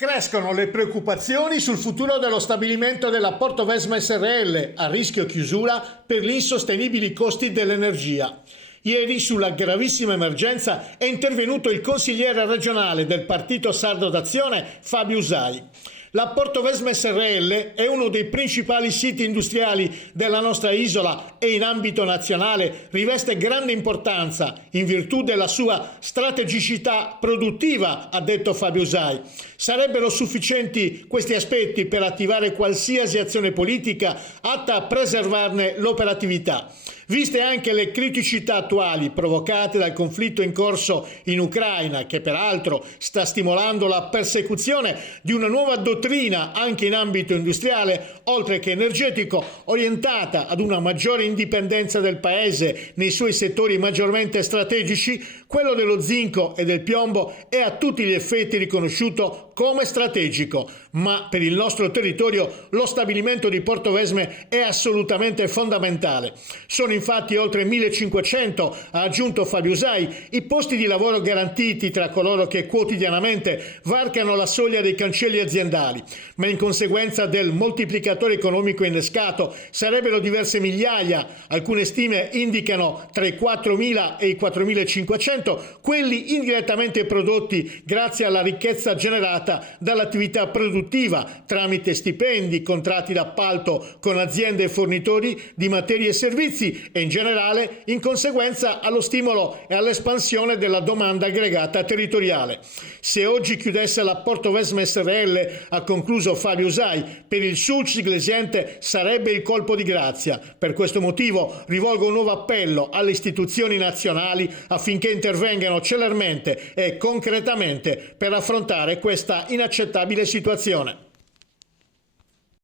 Crescono le preoccupazioni sul futuro dello stabilimento della Portovesme Srl, a rischio chiusura per gli insostenibili costi dell'energia. Ieri sulla gravissima emergenza è intervenuto il consigliere regionale del Partito Sardo d'Azione Fabio Usai. La Portovesme Srl è uno dei principali siti industriali della nostra isola e in ambito nazionale riveste grande importanza in virtù della sua strategicità produttiva, ha detto Fabio Usai. Sarebbero sufficienti questi aspetti per attivare qualsiasi azione politica atta a preservarne l'operatività. Viste anche le criticità attuali provocate dal conflitto in corso in Ucraina, che peraltro sta stimolando la persecuzione di una nuova dottrina anche in ambito industriale, oltre che energetico, orientata ad una maggiore indipendenza del Paese nei suoi settori maggiormente strategici, quello dello zinco e del piombo è a tutti gli effetti riconosciuto come strategico, ma per il nostro territorio lo stabilimento di Portovesme è assolutamente fondamentale. Sono infatti oltre 1500, ha aggiunto Fabio Usai, i posti di lavoro garantiti tra coloro che quotidianamente varcano la soglia dei cancelli aziendali, ma in conseguenza del moltiplicatore economico innescato sarebbero diverse migliaia, alcune stime indicano tra i 4.000 e i 4.500, quelli indirettamente prodotti grazie alla ricchezza generata dall'attività produttiva tramite stipendi, contratti d'appalto con aziende e fornitori di materie e servizi e in generale in conseguenza allo stimolo e all'espansione della domanda aggregata territoriale. Se oggi chiudesse la Portovesme Srl, ha concluso Fabio Usai, per il Sulcis Iglesiente sarebbe il colpo di grazia. Per questo motivo rivolgo un nuovo appello alle istituzioni nazionali affinché intervengano celermente e concretamente per affrontare questa inaccettabile situazione.